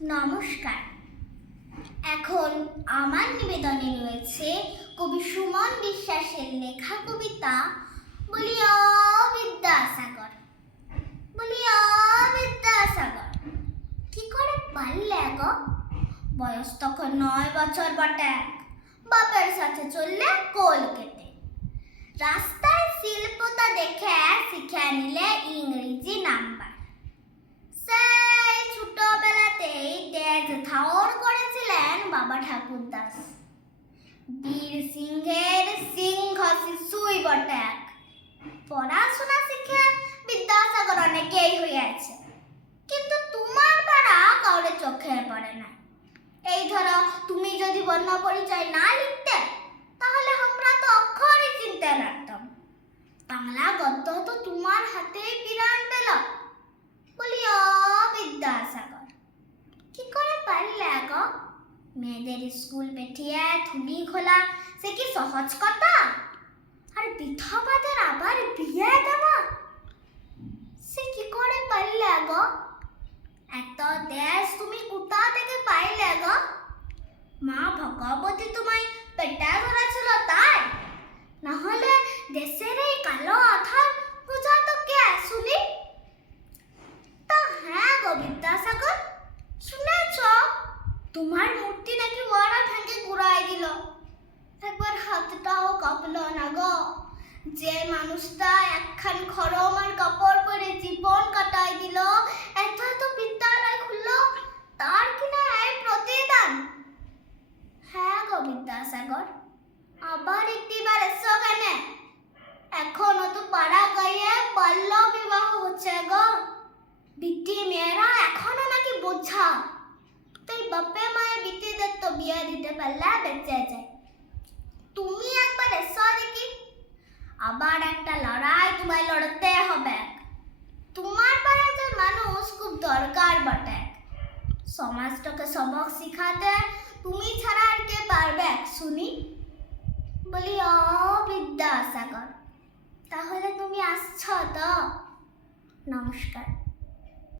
নমস্কার। এখন আমার নিবেদনে রয়েছে কবি সুমন বিশ্বাসের লেখা কবিতা বলি বিদ্যাসাগর। বলি বিদ্যাসাগর, কি করে পারলে গো? বয়স তখন নয় বছর বটে। বাপের সাথে চললে কোল কেটে। রাস্তায় শিল্পতা দেখে শিখে নিলে ইংরেজি নাম্বার। বাবা ঠাকুর দাস। বীর সিংহের সিংহ শিশুই বটে এক। পড়াশোনা শিখে বিদ্যাসাগর অনেকেই হইয়াছে। কিন্তু তোমার পাড়া কাউরে চোখে পড়ে না। এই ধরো, তুমি যদি বর্ণ পরিচয় না লিখতে, তাহলে আমরা তো অক্ষরই চিনতে পারতাম। বাংলা গদ্য তো তোমার হাতেই বিরান পেল বলিও বিদ্যাসাগর কি করে পারলে গো মেয়েদের স্কুল পেঠিয়ে থুলি খোলা, সে কি সহজ কথা? আর বিধবাদের আবার বিয়ে দেওয়া? সে কি করে পারলে গো? এত দেশ তুমি কোথা থেকে পাইলে গো? মা ভগবতী তোমায় পেটা ধরেছিল তাই। নাহলে দেশের এই কালো আধার বুঝা তো কে শুনি? তা হ্যাঁ গো বিদ্যাসাগর, শুনেছ? তোমার নাকি বড় ভেঙে গুড়াই দিল। একবার হাতটাও কাঁপলো না গো। যে মানুষটা একখান খরম আর কাপড় পরে জীবন কাটাই দিল এত এত বিদ্যালয় খুললো, তার কিনা এই প্রতিদান? হ্যাঁ গো বিদ্যাসাগর, আবার একটিবার এসো কেন এখনও তো পাড়া গাইয়ে বাল্য বিবাহ হচ্ছে গো। বিটি মেয়েরা এখনও নাকি বোঝা। তাই বাপে মায়ে বিটিদের তো বিয়ে দিতে পারলে তুমি একবার এসো দেখি। আবার একটা লড়াই তোমায় লড়তে হবে। তোমার পাড়ায় যে মানুষ খুব দরকার বটে। সমাজটাকে সবক শিখাতে তুমি ছাড়া আর কে পারবে, শুনি? বলি, ও বিদ্যাসাগর, তাহলে তুমি আসছ তো? নমস্কার।